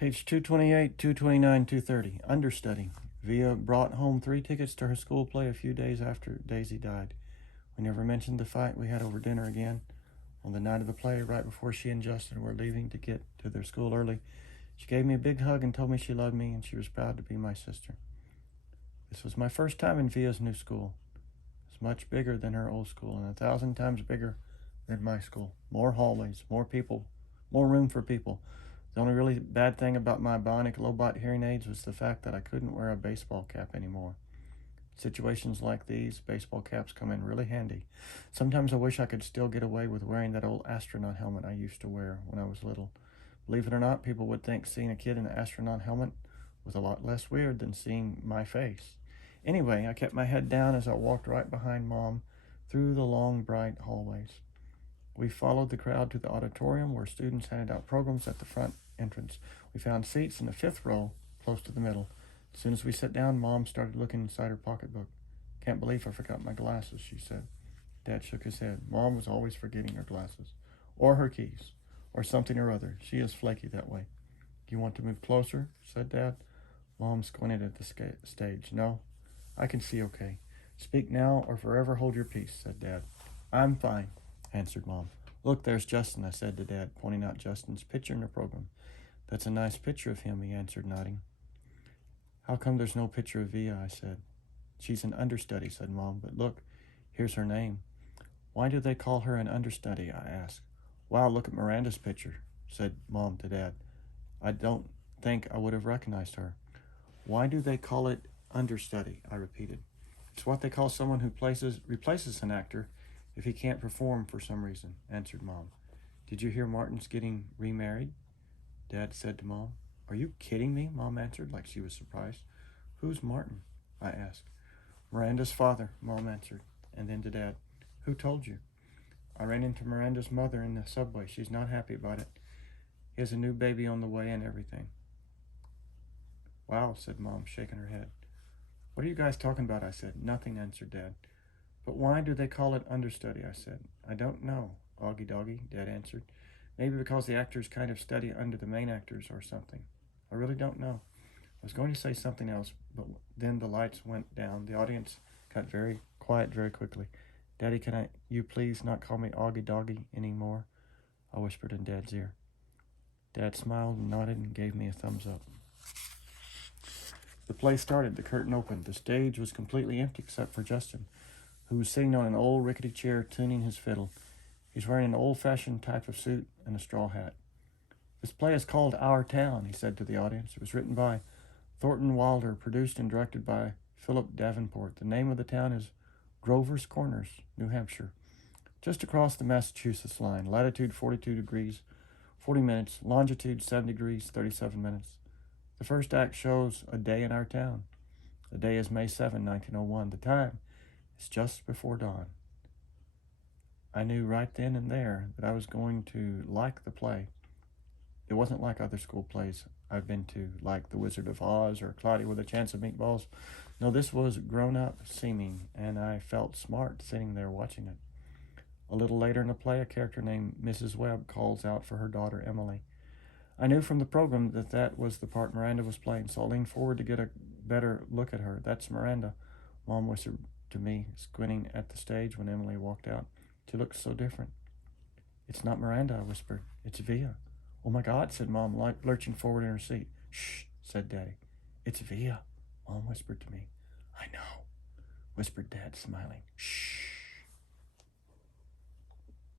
Page 228, 229, 230. Understudy. Via brought home 3 tickets to her school play a few days after Daisy died. We never mentioned the fight we had over dinner again. On the night of the play, right before she and Justin were leaving to get to their school early, she gave me a big hug and told me she loved me and she was proud to be my sister. This was my first time in Via's new school. It's much bigger than her old school and 1,000 times bigger than my school. More hallways, more people, more room for people. The only really bad thing about my bionic Lobot hearing aids was the fact that I couldn't wear a baseball cap anymore. In situations like these, baseball caps come in really handy. Sometimes I wish I could still get away with wearing that old astronaut helmet I used to wear when I was little. Believe it or not, people would think seeing a kid in an astronaut helmet was a lot less weird than seeing my face. Anyway, I kept my head down as I walked right behind Mom through the long, bright hallways. We followed the crowd to the auditorium where students handed out programs at the front entrance. We found seats in the 5th row, close to the middle. As soon as we sat down, Mom started looking inside her pocketbook. "Can't believe I forgot my glasses," she said. Dad shook his head. Mom was always forgetting her glasses. Or her keys. Or something or other. She is flaky that way. "Do you want to move closer?" said Dad. Mom squinted at the stage. "No, I can see okay. Speak now or forever hold your peace," said Dad. "I'm fine," answered Mom. "Look, there's Justin," I said to Dad, pointing out Justin's picture in the program. "That's a nice picture of him," he answered, nodding. "How come there's no picture of Via?" I said. "She's an understudy," said Mom, "but look, here's her name." "Why do they call her an understudy?" I asked. "Wow, look at Miranda's picture," said Mom to Dad. "I don't think I would have recognized her." "Why do they call it understudy?" I repeated. "It's what they call someone who replaces an actor if he can't perform for some reason," answered Mom. "Did you hear Martin's getting remarried?" Dad said to Mom. "Are you kidding me?" Mom answered, like she was surprised. "Who's Martin?" I asked. "Miranda's father," Mom answered, and then to Dad. "Who told you?" "I ran into Miranda's mother in the subway. She's not happy about it. He has a new baby on the way and everything." "Wow," said Mom, shaking her head. "What are you guys talking about?" I said. "Nothing," answered Dad. "But why do they call it understudy?" I said. "I don't know, Augie Doggy," Dad answered. "Maybe because the actors kind of study under the main actors or something. I really don't know." I was going to say something else, but then the lights went down. The audience got very quiet very quickly. "Daddy, can you please not call me Augie Doggy anymore?" I whispered in Dad's ear. Dad smiled and nodded and gave me a thumbs up. The play started. The curtain opened. The stage was completely empty except for Justin, who was sitting on an old rickety chair tuning his fiddle. He's wearing an old-fashioned type of suit and a straw hat. "This play is called Our Town," he said to the audience. "It was written by Thornton Wilder, produced and directed by Philip Davenport. The name of the town is Grover's Corners, New Hampshire, just across the Massachusetts line. Latitude 42 degrees, 40 minutes. Longitude 70 degrees, 37 minutes. The first act shows a day in our town. The day is May 7, 1901. The time is just before dawn." I knew right then and there that I was going to like the play. It wasn't like other school plays I've been to, like The Wizard of Oz or Cloudy with a Chance of Meatballs. No, this was grown-up seeming, and I felt smart sitting there watching it. A little later in the play, a character named Mrs. Webb calls out for her daughter, Emily. I knew from the program that that was the part Miranda was playing, so I leaned forward to get a better look at her. "That's Miranda," Mom whispered to me, squinting at the stage when Emily walked out. "She looks so different." "It's not Miranda," I whispered. "It's Via." "Oh my God," said Mom, lurching forward in her seat. "Shh," said Daddy. "It's Via," Mom whispered to me. "I know," whispered Dad, smiling. "Shh."